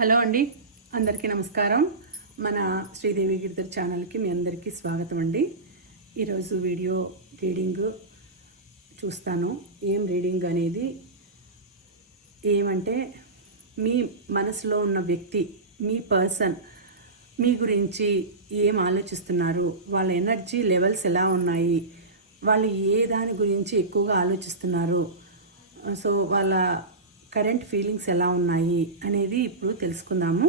Hello అండి. అందరికీ నమస్కారం. మన శ్రీదేవి గిరిధర్ ఛానల్కి మీ అందరికీ స్వాగతం అండి. ఈరోజు వీడియో రీడింగ్ చూస్తాను. ఏం రీడింగ్ అనేది ఏమంటే మీ మనసులో ఉన్న వ్యక్తి మీ పర్సన్ మీ గురించి ఏం ఆలోచిస్తున్నారు? వాళ్ళ ఎనర్జీ లెవెల్స్ ఎలా ఉన్నాయి? వాళ్ళు ఏ దాని గురించి ఎక్కువగా ఆలోచిస్తున్నారు? సో వాళ్ళ కరెంట్ ఫీలింగ్స్ ఎలా ఉన్నాయి అనేది ఇప్పుడు తెలుసుకుందాము.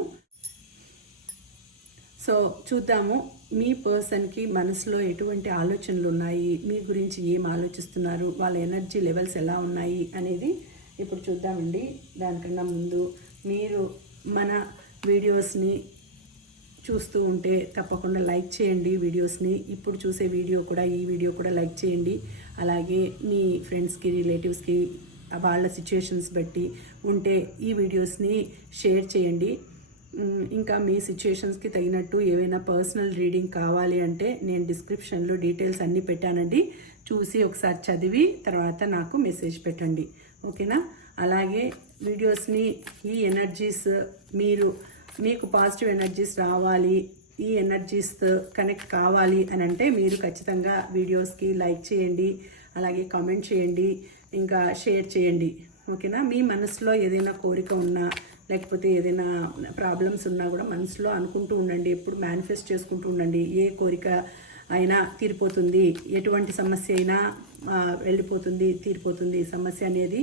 సో చూద్దాము మీ పర్సన్కి మనసులో ఎటువంటి ఆలోచనలు ఉన్నాయి? మీ గురించి ఏం ఆలోచిస్తున్నారు? వాళ్ళ ఎనర్జీ లెవెల్స్ ఎలా ఉన్నాయి అనేది ఇప్పుడు చూద్దామండి. దానికన్నా ముందు మీరు మన వీడియోస్ని చూస్తూ ఉంటే తప్పకుండా లైక్ చేయండి వీడియోస్ని. ఇప్పుడు చూసే వీడియో కూడా ఈ వీడియో కూడా లైక్ చేయండి. అలాగే మీ ఫ్రెండ్స్కి రిలేటివ్స్కి వాళ్ళ సిచ్యుయేషన్స్ బట్టి ఉంటే ఈ వీడియోస్ని షేర్ చేయండి. ఇంకా మీ సిచ్యుయేషన్స్కి తగినట్టు ఏవైనా పర్సనల్ రీడింగ్ కావాలి అంటే నేను డిస్క్రిప్షన్లో డీటెయిల్స్ అన్నీ పెట్టానండి. చూసి ఒకసారి చదివి తర్వాత నాకు మెసేజ్ పెట్టండి. ఓకేనా అలాగే వీడియోస్ని ఈ ఎనర్జీస్ మీరు మీకు పాజిటివ్ ఎనర్జీస్ రావాలి ఈ ఎనర్జీస్ కనెక్ట్ కావాలి అని అంటే మీరు ఖచ్చితంగా వీడియోస్కి లైక్ చేయండి. అలాగే కామెంట్ చేయండి. ఇంకా షేర్ చేయండి ఓకేనా? మీ మనసులో ఏదైనా కోరిక ఉన్నా లేకపోతే ఏదైనా ప్రాబ్లమ్స్ ఉన్నా కూడా మనసులో అనుకుంటూ ఉండండి ఎప్పుడు మేనిఫెస్ట్ చేసుకుంటూ ఉండండి. ఏ కోరిక అయినా తీరిపోతుంది ఎటువంటి సమస్య అయినా వెళ్ళిపోతుంది తీరిపోతుంది. సమస్య అనేది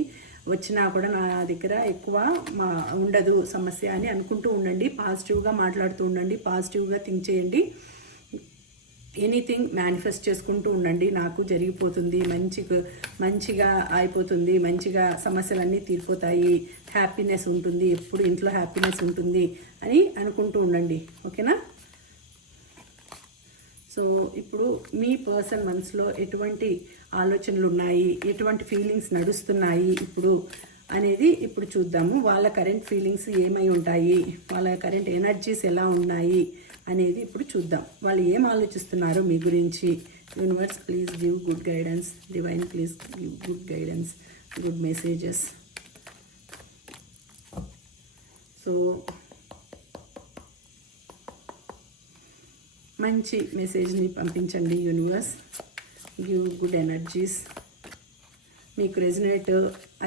వచ్చినా కూడా నా దగ్గర ఎక్కువ మా ఉండదు సమస్య అని అనుకుంటూ ఉండండి. పాజిటివ్గా మాట్లాడుతూ ఉండండి పాజిటివ్గా థింక్ చేయండి. ఎనీథింగ్ మేనిఫెస్ట్ చేసుకుంటూ ఉండండి. నాకు జరిగిపోతుంది మంచి మంచిగా అయిపోతుంది మంచిగా సమస్యలన్నీ తీరిపోతాయి హ్యాపీనెస్ ఉంటుంది ఎప్పుడు ఇంట్లో హ్యాపీనెస్ ఉంటుంది అని అనుకుంటూ ఉండండి. ఓకేనా? సో ఇప్పుడు మీ పర్సన్ మనసులో ఎటువంటి ఆలోచనలు ఉన్నాయి? ఎటువంటి ఫీలింగ్స్ నడుస్తున్నాయి ఇప్పుడు అనేది ఇప్పుడు చూద్దాము. వాళ్ళ కరెంట్ ఫీలింగ్స్ ఏమై ఉంటాయి? వాళ్ళ కరెంట్ ఎనర్జీస్ ఎలా ఉన్నాయి? అనేది ఇప్పుడు చూద్దాం. వాళ్ళు ఏం ఆలోచిస్తున్నారు మీ గురించి. Universe please give good guidance divine please give good guidance good messages so మంచి మెసేజ్ని పంపించండి యూనివర్స్ గివ్ గుడ్ ఎనర్జీస్ మీకు రెజినేట్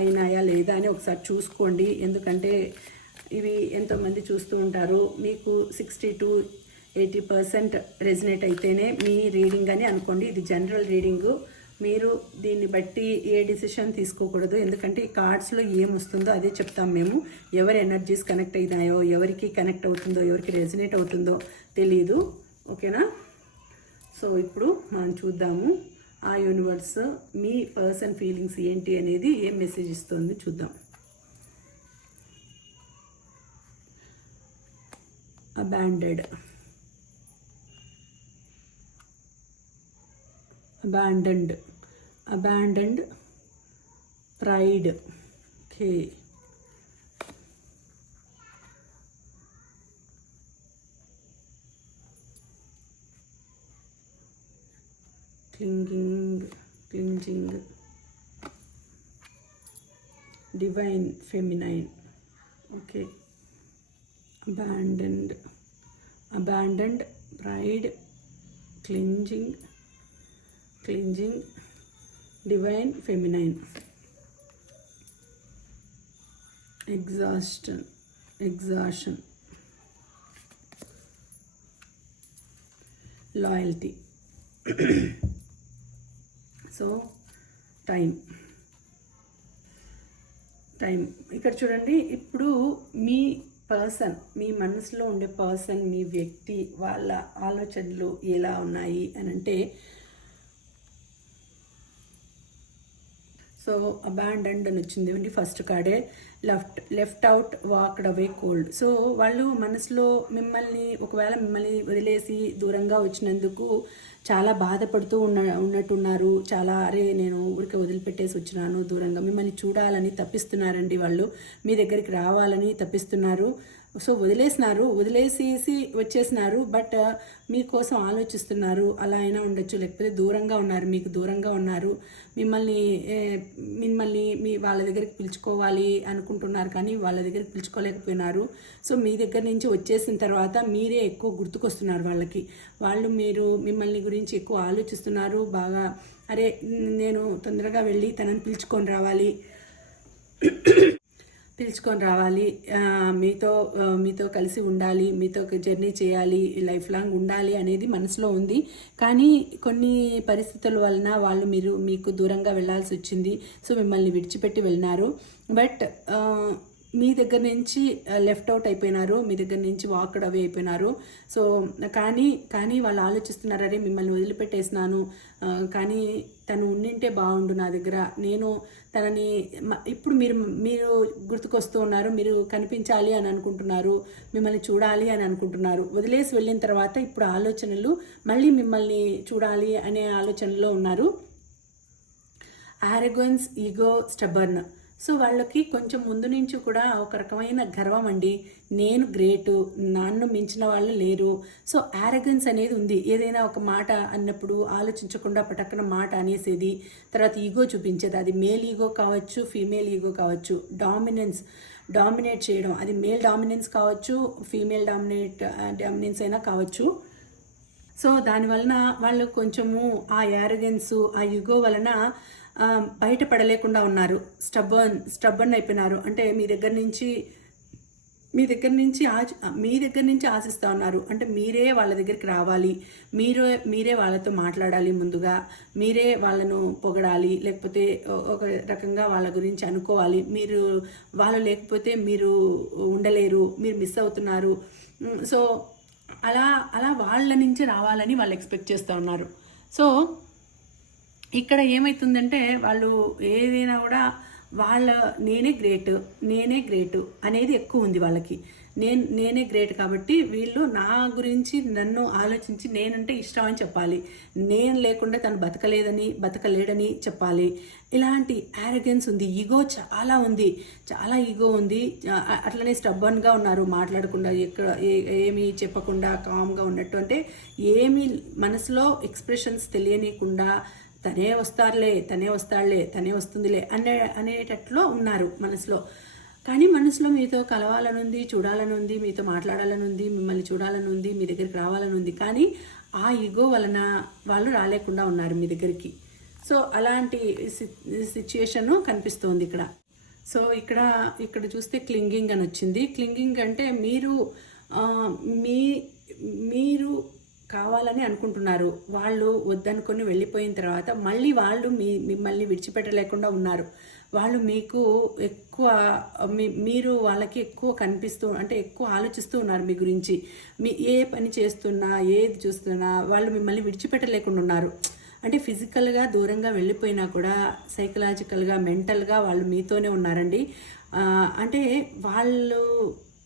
అయినాయా లేదా అని ఒకసారి చూసుకోండి. ఎందుకంటే ఇవి ఎంతోమంది చూస్తూ ఉంటారు. మీకు sixty two eighty percent resonate అయితేనే మీ రీడింగ్ అని అనుకోండి. ఇది జనరల్ రీడింగు. మీరు దీన్ని బట్టి ఏ డిసిషన్ తీసుకోకూడదు. ఎందుకంటే ఈ కార్డ్స్లో ఏం వస్తుందో అదే చెప్తాం మేము. ఎవరి ఎనర్జీస్ కనెక్ట్ అయినాయో ఎవరికి కనెక్ట్ అవుతుందో ఎవరికి రెజినేట్ అవుతుందో తెలియదు ఓకేనా? సో ఇప్పుడు మనం చూద్దాము. ఆ యూనివర్స్ మీ పర్సన్ ఫీలింగ్స్ ఏంటి అనేది ఏం మెసేజ్ ఇస్తుంది చూద్దాం. అబ్యాండెడ్ abandoned. Abandoned. Pride. Okay. Clinging. Clinging. Divine feminine. Okay. Abandoned. Abandoned. Pride. Clinging. Clinging divine feminine. Exhaustion exhaustion. Loyalty. So time time ఇక్కడ చూడండి ఇప్పుడు మీ పర్సన్ మీ మనసులో ఉండే పర్సన్ మీ వ్యక్తి వాళ్ళ ఆలోచనలు ఎలా ఉన్నాయి అని అంటే సో అబాండెండ్ అని వచ్చింది. అండి first కార్డే left left out walked away cold so వాళ్ళు మనసులో మిమ్మల్ని ఒకవేళ మిమ్మల్ని వదిలేసి దూరంగా వచ్చినందుకు చాలా బాధపడుతూ ఉన్న ఉన్నట్టున్నారు. చాలా అరే నేను ఊరికే వదిలిపెట్టేసి వచ్చినాను దూరంగా. మిమ్మల్ని చూడాలని తప్పిస్తున్నారండి వాళ్ళు. మీ దగ్గరికి రావాలని తప్పిస్తున్నారు. సో వదిలేసినారు వదిలేసేసి వచ్చేసినారు బట్ మీకోసం ఆలోచిస్తున్నారు అలా అయినా ఉండొచ్చు లేకపోతే దూరంగా ఉన్నారు మీకు దూరంగా ఉన్నారు మిమ్మల్ని మిమ్మల్ని మీ వాళ్ళ దగ్గరికి పిలుచుకోవాలి అనుకుంటున్నారు కానీ వాళ్ళ దగ్గరికి పిలుచుకోలేకపోయినారు. సో మీ దగ్గర నుంచి వచ్చేసిన తర్వాత మీరే ఎక్కువ గుర్తుకొస్తున్నారు వాళ్ళకి. వాళ్ళు మీరు మిమ్మల్ని గురించి ఎక్కువ ఆలోచిస్తున్నారు బాగా అరే నేను తొందరగా వెళ్ళి తనని పిలుచుకొని రావాలి. పిలుచుకొని రావాలి. మీతో మీతో కలిసి ఉండాలి మీతో జర్నీ చేయాలి లైఫ్ లాంగ్ ఉండాలి అనేది మనసులో ఉంది. కానీ కొన్ని పరిస్థితుల వలన వాళ్ళు మీరు మీకు దూరంగా వెళ్ళాల్సి వచ్చింది. సో మిమ్మల్ని విడిచిపెట్టి వెళ్ళినారు. బట్ మీ దగ్గర నుంచి లెఫ్ట్ అవుట్ అయిపోయినారు మీ దగ్గర నుంచి వాకడ్ అవే అయిపోయినారు. సో కానీ కానీ వాళ్ళు ఆలోచిస్తున్నారు అరే మిమ్మల్ని వదిలిపెట్టేసినాను. కానీ తను ఉండింటే బాగుండు నా దగ్గర. నేను తనని మ- ఇప్పుడు మీరు మీరు గుర్తుకొస్తూ ఉన్నారు మీరు కనిపించాలి అని అనుకుంటున్నారు మిమ్మల్ని చూడాలి అని అనుకుంటున్నారు. వదిలేసి వెళ్ళిన తర్వాత ఇప్పుడు ఆలోచనలు మళ్ళీ మిమ్మల్ని చూడాలి అనే ఆలోచనలో ఉన్నారు. ఆరగన్స్ ఈగో స్టబర్న్ సో వాళ్ళకి కొంచెం ముందు నుంచి కూడా ఒక రకమైన గర్వం అండి. నేను గ్రేటు నన్ను మించిన వాళ్ళు లేరు. సో యారగన్స్ అనేది ఉంది. ఏదైనా ఒక మాట అన్నప్పుడు ఆలోచించకుండా పటక్కన మాట అనేసేది తర్వాత ఈగో చూపించేది. అది మేల్ ఈగో కావచ్చు ఫీమేల్ ఈగో కావచ్చు. డామినెన్స్ డామినేట్ చేయడం. అది మేల్ డామినెన్స్ కావచ్చు ఫీమేల్ డామినేట్ డామినెన్స్ అయినా కావచ్చు. సో దాని వలన వాళ్ళు కొంచెము ఆ యారగెన్స్ ఆ యుగో వలన బయటపడలేకుండా ఉన్నారు. స్టబ్బర్న్ స్టబ్బర్న్ అయిపోయినారు. అంటే మీ దగ్గర నుంచి మీ దగ్గర నుంచి ఆశ మీ దగ్గర నుంచి ఆశిస్తూ ఉన్నారు. అంటే మీరే వాళ్ళ దగ్గరికి రావాలి. మీరే మీరే వాళ్ళతో మాట్లాడాలి ముందుగా. మీరే వాళ్ళను పొగడాలి. లేకపోతే ఒక రకంగా వాళ్ళ గురించి అనుకోవాలి. మీరు వాళ్ళు లేకపోతే మీరు ఉండలేరు. మీరు మిస్ అవుతున్నారు. సో అలా అలా వాళ్ళ నుంచి రావాలని వాళ్ళు ఎక్స్పెక్ట్ చేస్తూ ఉన్నారు. సో ఇక్కడ ఏమవుతుందంటే వాళ్ళు ఏదైనా కూడా వాళ్ళ నేనే గ్రేట్ నేనే గ్రేట్ అనేది ఎక్కువ ఉంది వాళ్ళకి. నేను నేనే గ్రేట్ కాబట్టి వీళ్ళు నా గురించి నన్ను ఆలోచించి నేనంటే ఇష్టం అని చెప్పాలి. నేను లేకుండా తను బతకలేదని బతకలేడని చెప్పాలి. ఇలాంటి యారగెన్స్ ఉంది ఈగో చాలా ఉంది చాలా ఈగో ఉంది. అట్లనే స్టబ్బన్గా ఉన్నారు మాట్లాడకుండా ఎక్కడ ఏమీ చెప్పకుండా కామ్గా ఉన్నట్టు అంటే ఏమీ మనసులో ఎక్స్ప్రెషన్స్ తెలియనీయకుండా తనే వస్తారులే తనే వస్తాడులే తనే వస్తుందిలే అనే అనేటట్లో ఉన్నారు మనసులో. కానీ మనసులో మీతో కలవాలనుంది చూడాలనుంది మీతో మాట్లాడాలనుంది మిమ్మల్ని చూడాలనుంది మీ దగ్గరికి రావాలనుంది. కానీ ఆ ఇగో వలన వాళ్ళు రాలేకుండా ఉన్నారు మీ దగ్గరికి. సో అలాంటి సిచ్యుయేషన్ కనిపిస్తోంది ఇక్కడ. సో ఇక్కడ ఇక్కడ చూస్తే క్లింగింగ్ అని వచ్చింది. క్లింగింగ్ అంటే మీరు మీ మీరు కావాలని అనుకుంటున్నారు. వాళ్ళు వద్దనుకొని వెళ్ళిపోయిన తర్వాత మళ్ళీ వాళ్ళు మీ మిమ్మల్ని విడిచిపెట్టలేకుండా ఉన్నారు. వాళ్ళు మీకు ఎక్కువ మీ మీరు వాళ్ళకి ఎక్కువ కనిపిస్తూ అంటే ఎక్కువ ఆలోచిస్తూ ఉన్నారు మీ గురించి. మీ ఏ పని చేస్తున్నా ఏది చూస్తున్నా వాళ్ళు మిమ్మల్ని విడిచిపెట్టలేకుండా ఉన్నారు. అంటే ఫిజికల్గా దూరంగా వెళ్ళిపోయినా కూడా సైకలాజికల్గా మెంటల్గా వాళ్ళు మీతోనే ఉన్నారండి. అంటే వాళ్ళు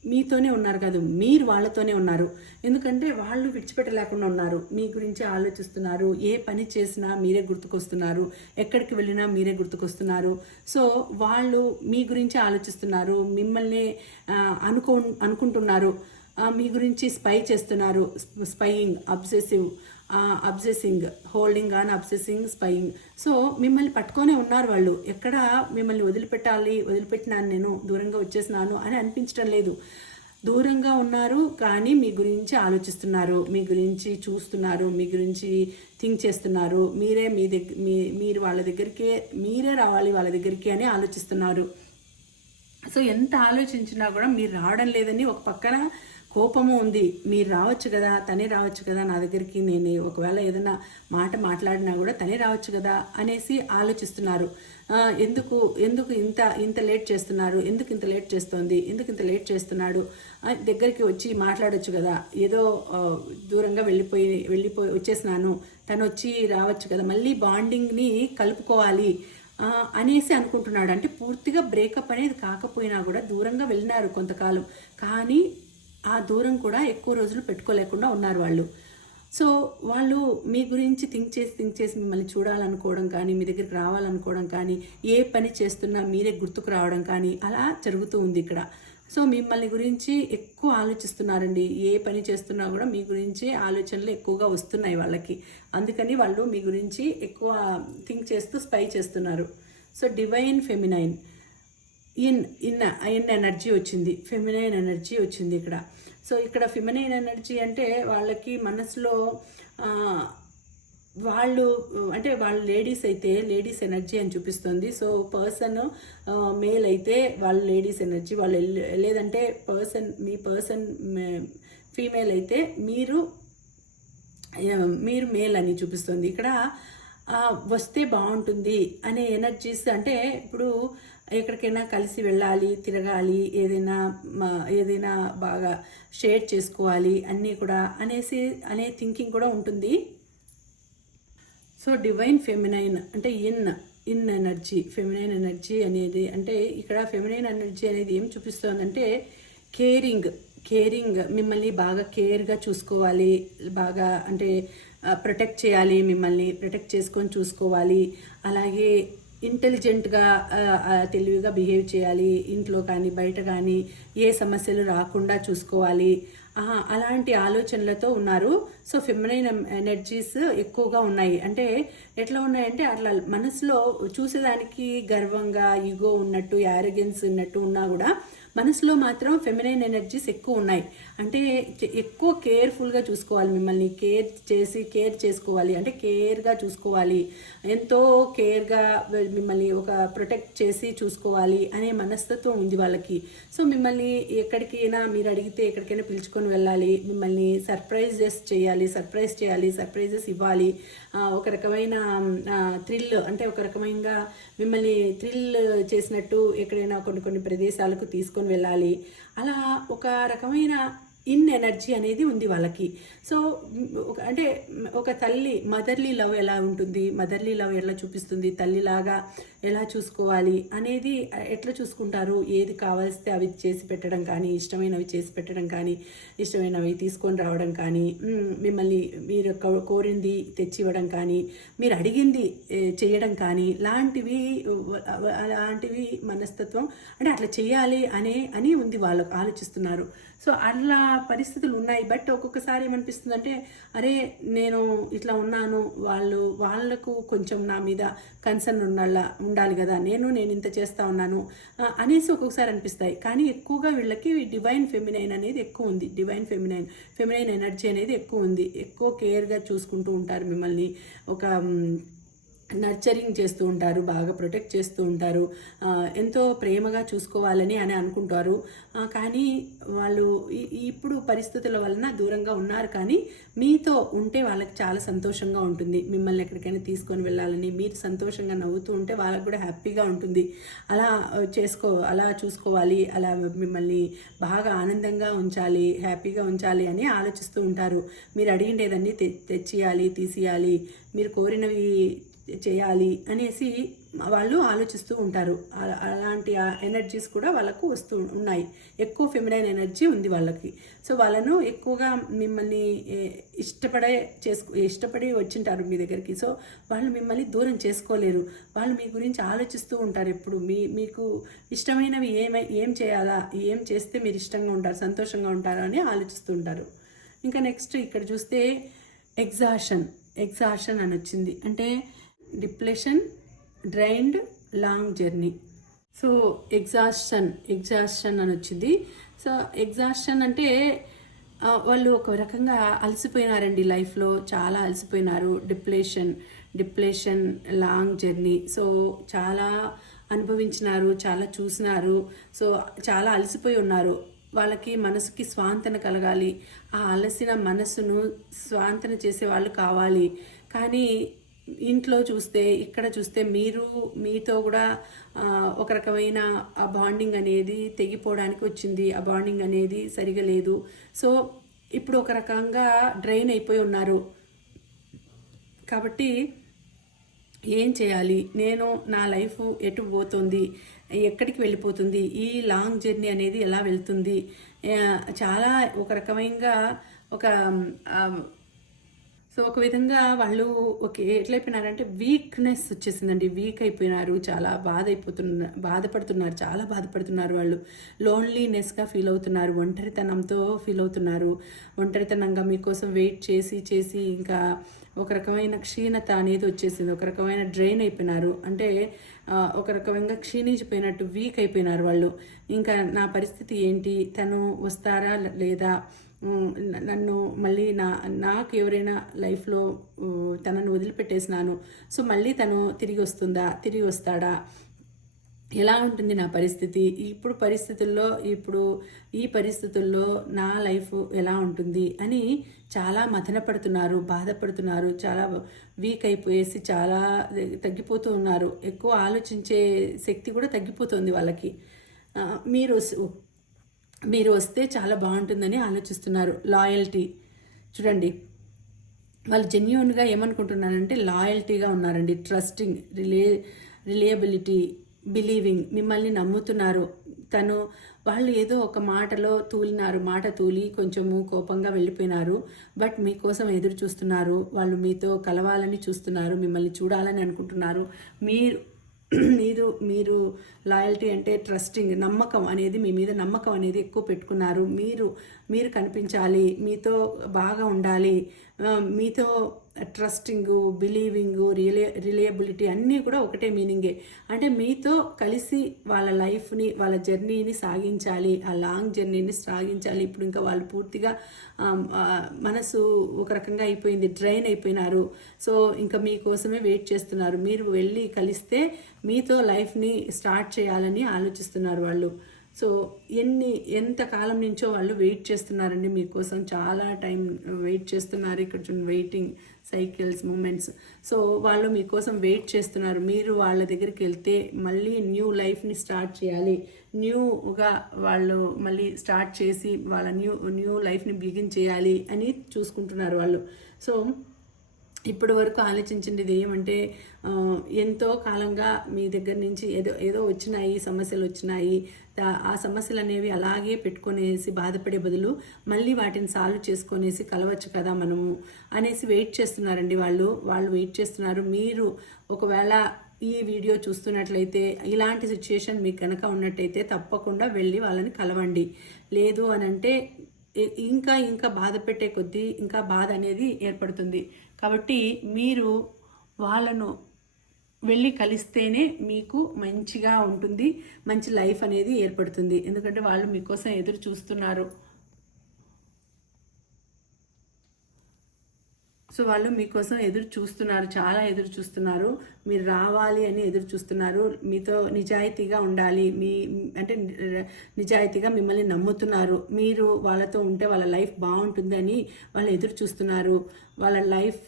మీతోనే ఉన్నారు కాదు మీరు వాళ్ళతోనే ఉన్నారు. ఎందుకంటే వాళ్ళు విడిచిపెట్టలేకుండా ఉన్నారు. మీ గురించి ఆలోచిస్తున్నారు. ఏ పని చేసినా మీరే గుర్తుకొస్తున్నారు. ఎక్కడికి వెళ్ళినా మీరే గుర్తుకొస్తున్నారు. సో వాళ్ళు మీ గురించి ఆలోచిస్తున్నారు. మిమ్మల్ని అనుకో అనుకుంటున్నారు. మీ గురించి స్పై చేస్తున్నారు. Spying obsessive. Obsessing holding on obsessing spying. So మిమ్మల్ని పట్టుకొనే ఉన్నారు వాళ్ళు. ఎక్కడ మిమ్మల్ని వదిలిపెట్టాలి వదిలిపెట్టినాను నేను దూరంగా వచ్చేసినాను అని అనిపించడం లేదు. దూరంగా ఉన్నారు కానీ మీ గురించి ఆలోచిస్తున్నారు మీ గురించి చూస్తున్నారు మీ గురించి థింక్ చేస్తున్నారు. మీరే మీ దగ్గర మీ మీరు వాళ్ళ దగ్గరికే మీరే రావాలి వాళ్ళ దగ్గరికి అని ఆలోచిస్తున్నారు. సో ఎంత ఆలోచించినా కూడా మీరు రావడం లేదని ఒక పక్కన కోపము ఉంది మీరు రావచ్చు కదా తనే రావచ్చు కదా నా దగ్గరికి నేను ఒకవేళ ఏదైనా మాట మాట్లాడినా కూడా తనే రావచ్చు కదా అనేసి ఆలోచిస్తున్నారు. ఎందుకు ఎందుకు ఇంత ఇంత లేట్ చేస్తున్నారు ఎందుకు ఇంత లేట్ చేస్తోంది ఎందుకు ఇంత లేట్ చేస్తున్నాడు? దగ్గరికి వచ్చి మాట్లాడొచ్చు కదా. ఏదో దూరంగా వెళ్ళిపోయి వెళ్ళిపోయి వచ్చేసినాను తను వచ్చి రావచ్చు కదా మళ్ళీ బాండింగ్ని కలుపుకోవాలి అనేసి అనుకుంటున్నాడు. అంటే పూర్తిగా బ్రేకప్ అనేది కాకపోయినా కూడా దూరంగా వెళ్ళినారు కొంతకాలం. కానీ ఆ దూరం కూడా ఎక్కువ రోజులు పెట్టుకోలేకుండా ఉన్నారు వాళ్ళు. సో వాళ్ళు మీ గురించి థింక్ చేసి థింక్ చేసి మిమ్మల్ని చూడాలనుకోవడం కానీ మీ దగ్గరికి రావాలనుకోవడం కానీ ఏ పని చేస్తున్నా మీరే గుర్తుకు రావడం కానీ అలా జరుగుతూ ఉంది ఇక్కడ. సో మిమ్మల్ని గురించి ఎక్కువ ఆలోచిస్తున్నారండి. ఏ పని చేస్తున్నా కూడా మీ గురించి ఆలోచనలు ఎక్కువగా వస్తున్నాయి వాళ్ళకి. అందుకని వాళ్ళు మీ గురించి ఎక్కువ థింక్ చేస్తూ స్పై చేస్తున్నారు. So divine feminine in in in energy వచ్చింది. ఫెమినైన్ ఎనర్జీ వచ్చింది ఇక్కడ. సో ఇక్కడ ఫెమినైన్ ఎనర్జీ అంటే వాళ్ళకి మనసులో వాళ్ళు అంటే వాళ్ళు లేడీస్ అయితే లేడీస్ ఎనర్జీ అని చూపిస్తుంది. సో పర్సన్ మేల్ అయితే వాళ్ళు లేడీస్ ఎనర్జీ. వాళ్ళు లేదంటే పర్సన్ మీ పర్సన్ ఫీమేల్ అయితే మీరు మీరు మేల్ అని చూపిస్తుంది. ఇక్కడ వస్తే బాగుంటుంది అనే ఎనర్జీస్ అంటే ఇప్పుడు ఎక్కడికైనా కలిసి వెళ్ళాలి తిరగాలి ఏదైనా మా- ఏదైనా బాగా షేర్ చేసుకోవాలి అన్నీ కూడా అనేసి అనే థింకింగ్ కూడా ఉంటుంది. సో డివైన్ ఫెమినైన్ అంటే in in energy feminine energy అనేది అంటే ఇక్కడ ఫెమినైన్ ఎనర్జీ అనేది ఏం చూపిస్తోందంటే కేరింగ్ కేరింగ్ మిమ్మల్ని బాగా కేర్గా చూసుకోవాలి బాగా అంటే ప్రొటెక్ట్ చేయాలి మిమ్మల్ని ప్రొటెక్ట్ చేసుకొని చూసుకోవాలి. అలాగే ఇంటెలిజెంట్గా తెలివిగా బిహేవ్ చేయాలి. ఇంట్లో కానీ బయట కానీ ఏ సమస్యలు రాకుండా చూసుకోవాలి. అలాంటి ఆలోచనలతో ఉన్నారు. సో ఫెమినైన్ ఎనర్జీస్ ఎక్కువగా ఉన్నాయి. అంటే ఎట్లా ఉన్నాయంటే అట్లా మనసులో చూసేదానికి గర్వంగా ఈగో ఉన్నట్టు యారగెన్స్ ఉన్నట్టు ఉన్నా కూడా మనసులో మాత్రం ఫెమినైన్ ఎనర్జీస్ ఎక్కువ ఉన్నాయి. అంటే ఎక్కువ కేర్ఫుల్గా చూసుకోవాలి మిమ్మల్ని. కేర్ చేసి కేర్ చేసుకోవాలి. అంటే కేర్గా చూసుకోవాలి. ఎంతో కేర్గా మిమ్మల్ని ఒక ప్రొటెక్ట్ చేసి చూసుకోవాలి అనే మనస్తత్వం ఉంది వాళ్ళకి. సో మిమ్మల్ని ఎక్కడికైనా మీరు అడిగితే ఎక్కడికైనా పిలుచుకొని వెళ్ళాలి. మిమ్మల్ని సర్ప్రైజెస్ చేయాలి సర్ప్రైజ్ చేయాలి సర్ప్రైజెస్ ఇవ్వాలి. ఒక రకమైన థ్రిల్ అంటే ఒక రకమైన మిమ్మల్ని థ్రిల్ చేసినట్టు ఎక్కడైనా కొన్ని కొన్ని ప్రదేశాలకు తీసుకొని వెళ్ళాలి. అలా ఒక రకమైన ఇన్ ఎనర్జీ అనేది ఉంది వాళ్ళకి. సో అంటే ఒక తల్లి మదర్లీ లవ్ ఎలా ఉంటుంది మదర్లీ లవ్ ఎలా చూపిస్తుంది తల్లిలాగా ఎలా చూసుకోవాలి అనేది ఎట్లా చూసుకుంటారు ఏది కావాల్స్తే అవి చేసి పెట్టడం కానీ ఇష్టమైనవి చేసి పెట్టడం కానీ ఇష్టమైనవి తీసుకొని రావడం కానీ మిమ్మల్ని మీరు కోరింది తెచ్చివ్వడం కానీ మీరు అడిగింది చేయడం కానీ లాంటివి అలాంటివి మనస్తత్వం అంటే అట్లా చేయాలి అనే అని ఉంది వాళ్ళు ఆలోచిస్తున్నారు. సో అట్లా పరిస్థితులు ఉన్నాయి. బట్ ఒక్కొక్కసారి ఏమనిపిస్తుందంటే అరే నేను ఇట్లా ఉన్నాను వాళ్ళు వాళ్ళకు కొంచెం నా మీద కన్సర్న్ ఉండాల ఉండాలి కదా నేను నేను ఇంత చేస్తా ఉన్నాను అనేసి ఒక్కొక్కసారి అనిపిస్తాయి. కానీ ఎక్కువగా వీళ్ళకి డివైన్ ఫెమినైన్ అనేది ఎక్కువ ఉంది. డివైన్ ఫెమినైన్ ఫెమినైన్ ఎనర్జీ అనేది ఎక్కువ ఉంది. ఎక్కువ కేర్గా చూసుకుంటూ ఉంటారు మిమ్మల్ని. ఒక నర్చరింగ్ చేస్తూ ఉంటారు బాగా ప్రొటెక్ట్ చేస్తూ ఉంటారు ఎంతో ప్రేమగా చూసుకోవాలని అని అనుకుంటారు. కానీ వాళ్ళు ఇప్పుడు పరిస్థితుల వలన దూరంగా ఉన్నారు కానీ మీతో ఉంటే వాళ్ళకి చాలా సంతోషంగా ఉంటుంది. మిమ్మల్ని ఎక్కడికైనా తీసుకొని వెళ్ళాలని మీరు సంతోషంగా నవ్వుతూ ఉంటే వాళ్ళకి కూడా హ్యాపీగా ఉంటుంది. అలా చేసుకో అలా చూసుకోవాలి అలా మిమ్మల్ని బాగా ఆనందంగా ఉంచాలి హ్యాపీగా ఉంచాలి అని ఆలోచిస్తూ ఉంటారు. మీరు అడిగిండేదన్నీ తె తెచ్చియాలి తీసియాలి. మీరు కోరినవి చేయాలి అనేసి వాళ్ళు ఆలోచిస్తూ ఉంటారు. అలా- అలాంటి ఎనర్జీస్ కూడా వాళ్ళకు వస్తూ ఉన్నాయి. ఎక్కువ ఫెమినైన్ ఎనర్జీ ఉంది వాళ్ళకి. సో వాళ్ళను ఎక్కువగా మిమ్మల్ని ఇష్టపడే చేసుకు ఇష్టపడి వచ్చింటారు మీ దగ్గరికి. సో వాళ్ళు మిమ్మల్ని దూరం చేసుకోలేరు. వాళ్ళు మీ గురించి ఆలోచిస్తూ ఉంటారు ఎప్పుడు. మీ మీకు ఇష్టమైనవి ఏమై ఏం చేయాలా ఏం చేస్తే మీరు ఇష్టంగా ఉంటారు సంతోషంగా ఉంటారు అని ఆలోచిస్తూ ఉంటారు. ఇంకా నెక్స్ట్ ఇక్కడ చూస్తే ఎగ్జాషన్ ఎగ్జాషన్ అని వచ్చింది. అంటే depression drained long journey. So exhaustion exhaustion అని వచ్చింది. సో ఎగ్జాషన్ అంటే వాళ్ళు ఒక రకంగా అలసిపోయినారండి లైఫ్లో. చాలా అలసిపోయినారు. Depression depression long journey. So చాలా అనుభవించినారు చాలా చూసినారు. సో చాలా అలసిపోయి ఉన్నారు. వాళ్ళకి మనసుకి స్వాంతన కలగాలి. ఆ అలసిన మనసును స్వాంతన చేసే వాళ్ళు కావాలి. కానీ ఇంట్లో చూస్తే ఇక్కడ చూస్తే మీరు మీతో కూడా ఒక రకమైన ఆ బాండింగ్ అనేది తెగిపోవడానికి వచ్చింది. ఆ బాండింగ్ అనేది సరిగా లేదు. సో ఇప్పుడు ఒక రకంగా డ్రైన్ అయిపోయి ఉన్నారు. కాబట్టి ఏం చేయాలి? నేను నా లైఫ్ ఎటు పోతుంది? ఎక్కడికి వెళ్ళిపోతుంది? ఈ లాంగ్ జర్నీ అనేది ఎలా వెళ్తుంది? చాలా ఒక రకమైన ఒక సో ఒక విధంగా వాళ్ళు ఓకే ఎట్లయిపోయినారంటే వీక్నెస్ వచ్చేసిందండి. వీక్ అయిపోయినారు చాలా బాధ అయిపోతున్న బాధపడుతున్నారు చాలా బాధపడుతున్నారు వాళ్ళు. లోన్లీనెస్గా ఫీల్ అవుతున్నారు ఒంటరితనంతో ఫీల్ అవుతున్నారు. ఒంటరితనంగా మీకోసం వెయిట్ చేసి చేసి ఇంకా ఒక రకమైన క్షీణత అనేది వచ్చేసింది. ఒక రకమైన డ్రైన్ అయిపోయినారు. అంటే ఒక రకంగా క్షీణించిపోయినట్టు వీక్ అయిపోయినారు వాళ్ళు. ఇంకా నా పరిస్థితి ఏంటి? తను వస్తారా లేదా? నన్ను మళ్ళీ నా నాకు ఎవరైనా లైఫ్లో తనను వదిలిపెట్టేసినాను. సో మళ్ళీ తను తిరిగి వస్తుందా? తిరిగి వస్తాడా? ఎలా ఉంటుంది నా పరిస్థితి? ఇప్పుడు పరిస్థితుల్లో ఇప్పుడు ఈ పరిస్థితుల్లో నా లైఫ్ ఎలా ఉంటుంది? అని చాలా మథనపడుతున్నారు బాధపడుతున్నారు. చాలా వీక్ అయిపోయేసి చాలా తగ్గిపోతూ ఉన్నారు. ఎక్కువ ఆలోచించే శక్తి కూడా తగ్గిపోతుంది వాళ్ళకి. మీరు మీరు వస్తే చాలా బాగుంటుందని ఆలోచిస్తున్నారు. లాయల్టీ. చూడండి. వాళ్ళు జెన్యున్గా ఏమనుకుంటున్నారంటే లాయల్టీగా ఉన్నారండి. ట్రస్టింగ్ రిలే రిలయబిలిటీ బిలీవింగ్ మిమ్మల్ని నమ్ముతున్నారు. తను వాళ్ళు ఏదో ఒక మాటలో తూలినారు. మాట తూలి కొంచెము కోపంగా వెళ్ళిపోయినారు. బట్ మీకోసం ఎదురు చూస్తున్నారు వాళ్ళు మీతో కలవాలని చూస్తున్నారు. మిమ్మల్ని చూడాలని అనుకుంటున్నారు. మీరు మీరు మీరు లాయల్టీ అంటే ట్రస్టింగ్ నమ్మకం అనేది మీ మీద నమ్మకం అనేది ఎక్కువ పెట్టుకున్నారు. మీరు మీరు కనిపించాలి మీతో బాగా ఉండాలి మీతో ట్రస్టింగ్ బిలీవింగ్ రిలే రిలయబిలిటీ అన్నీ కూడా ఒకటే మీనింగే. అంటే మీతో కలిసి వాళ్ళ లైఫ్ని వాళ్ళ జర్నీని సాగించాలి ఆ లాంగ్ జర్నీని సాగించాలి. ఇప్పుడు ఇంకా వాళ్ళు పూర్తిగా మనసు ఒక రకంగా అయిపోయింది డ్రైన్ అయిపోయినారు. సో ఇంకా మీకోసమే వెయిట్ చేస్తున్నారు. మీరు వెళ్ళి కలిస్తే మీతో లైఫ్ని స్టార్ట్ చేయాలని ఆలోచిస్తున్నారు వాళ్ళు. సో ఎన్ని ఎంత కాలం నుంచో వాళ్ళు వెయిట్ చేస్తున్నారండి మీకోసం. చాలా టైం వెయిట్ చేస్తున్నారు ఇక్కడ వెయిటింగ్ సైకిల్స్ మూమెంట్స్. సో వాళ్ళు మీకోసం వెయిట్ చేస్తున్నారు. మీరు వాళ్ళ దగ్గరికి వెళ్తే మళ్ళీ న్యూ లైఫ్ని స్టార్ట్ చేయాలి. న్యూగా వాళ్ళు మళ్ళీ స్టార్ట్ చేసి వాళ్ళ న్యూ న్యూ లైఫ్ని బిగిన్ చేయాలి అని చూసుకుంటున్నారు వాళ్ళు. సో ఇప్పటి వరకు ఆలోచించింది ఏమంటే ఎంతో కాలంగా మీ దగ్గర నుంచి ఏదో ఏదో వచ్చినాయి సమస్యలు వచ్చినాయి. ఆ సమస్యలు అనేవి అలాగే పెట్టుకునేసి బాధపడే బదులు మళ్ళీ వాటిని సాల్వ్ చేసుకునేసి కలవచ్చు కదా మనము అనేసి వెయిట్ చేస్తున్నారండి వాళ్ళు. వాళ్ళు వెయిట్ చేస్తున్నారు. మీరు ఒకవేళ ఈ వీడియో చూస్తున్నట్లయితే ఇలాంటి సిచ్యుయేషన్ మీకు కనుక ఉన్నట్టయితే తప్పకుండా వెళ్ళి వాళ్ళని కలవండి. లేదు అని అంటే ఇంకా ఇంకా బాధ పెట్టే కొద్దీ ఇంకా బాధ అనేది ఏర్పడుతుంది. కాబట్టి మీరు వాళ్ళను వెళ్ళి కలిస్తేనే మీకు మంచిగా ఉంటుంది మంచి లైఫ్ అనేది ఏర్పడుతుంది. ఎందుకంటే వాళ్ళు మీకోసం ఎదురు చూస్తున్నారు. సో వాళ్ళు మీకోసం ఎదురు చూస్తున్నారు చాలా ఎదురు చూస్తున్నారు. మీరు రావాలి అని ఎదురు చూస్తున్నారు. మీతో నిజాయితీగా ఉండాలి. మీ అంటే నిజాయితీగా మిమ్మల్ని నమ్ముతున్నారు. మీరు వాళ్ళతో ఉంటే వాళ్ళ లైఫ్ బాగుంటుందని వాళ్ళు ఎదురు చూస్తున్నారు. వాళ్ళ లైఫ్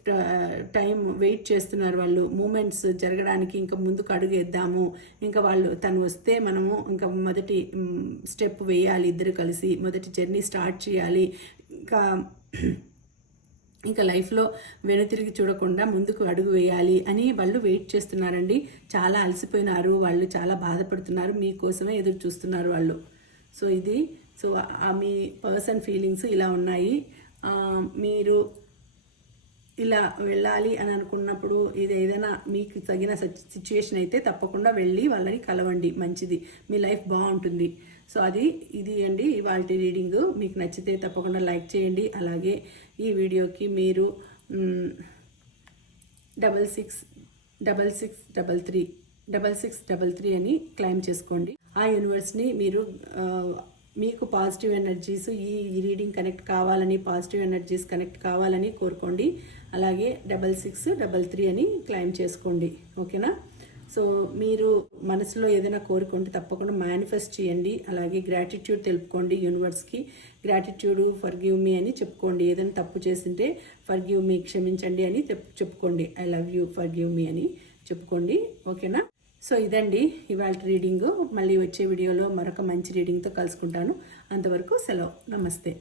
టైం వెయిట్ చేస్తున్నారు వాళ్ళు. మూమెంట్స్ జరగడానికి ఇంకా ముందుకు అడుగు వేద్దాము. ఇంకా వాళ్ళు తను వస్తే మనము ఇంకా మొదటి స్టెప్ వేయాలి ఇద్దరు కలిసి. మొదటి జర్నీ స్టార్ట్ చేయాలి. ఇంకా ఇంకా లైఫ్లో వెనుతిరిగి చూడకుండా ముందుకు అడుగు వేయాలి అని వాళ్ళు వెయిట్ చేస్తున్నారండి. చాలా అలసిపోయినారు వాళ్ళు చాలా బాధపడుతున్నారు మీకోసమే ఎదురు చూస్తున్నారు వాళ్ళు. సో ఇది సో ఆ మీ పర్సన్ ఫీలింగ్స్ ఇలా ఉన్నాయి. మీరు ఇలా వెళ్ళాలి అని అనుకున్నప్పుడు ఇది ఏదైనా మీకు తగిన సిచ్యువేషన్ అయితే తప్పకుండా వెళ్ళి వాళ్ళని కలవండి మంచిది. మీ లైఫ్ బాగుంటుంది. సో అది ఇది అండి ఇవాళ రీడింగ్ మీకు నచ్చితే తప్పకుండా లైక్ చేయండి. అలాగే ఈ వీడియోకి మీరు double six double six double three double six double three అని క్లైమ్ చేసుకోండి. ఆ యూనివర్స్ని మీరు మీకు పాజిటివ్ ఎనర్జీస్ ఈ ఈ రీడింగ్ కనెక్ట్ కావాలని పాజిటివ్ ఎనర్జీస్ కనెక్ట్ కావాలని కోరుకోండి. అలాగే డబల్ సిక్స్ డబల్ త్రీ అని క్లైమ్ చేసుకోండి. ఓకేనా? సో మీరు మనసులో ఏదైనా కోరుకుంటే తప్పకుండా మేనిఫెస్ట్ చేయండి. అలాగే గ్రాటిట్యూడ్ తెలుపుకోండి యూనివర్స్కి గ్రాటిట్యూడ్ ఫర్ గివ్ మీ అని చెప్పుకోండి. ఏదైనా తప్పు చేసింటే ఫర్ గివ్ మీ క్షమించండి అని చెప్పుకోండి. I love you forgive me అని చెప్పుకోండి. ఓకేనా సో ఇదండి ఇవాళ రీడింగ్ మళ్ళీ వచ్చే వీడియోలో మరొక మంచి రీడింగ్తో కలుసుకుంటాను. అంతవరకు సెలవు. నమస్తే.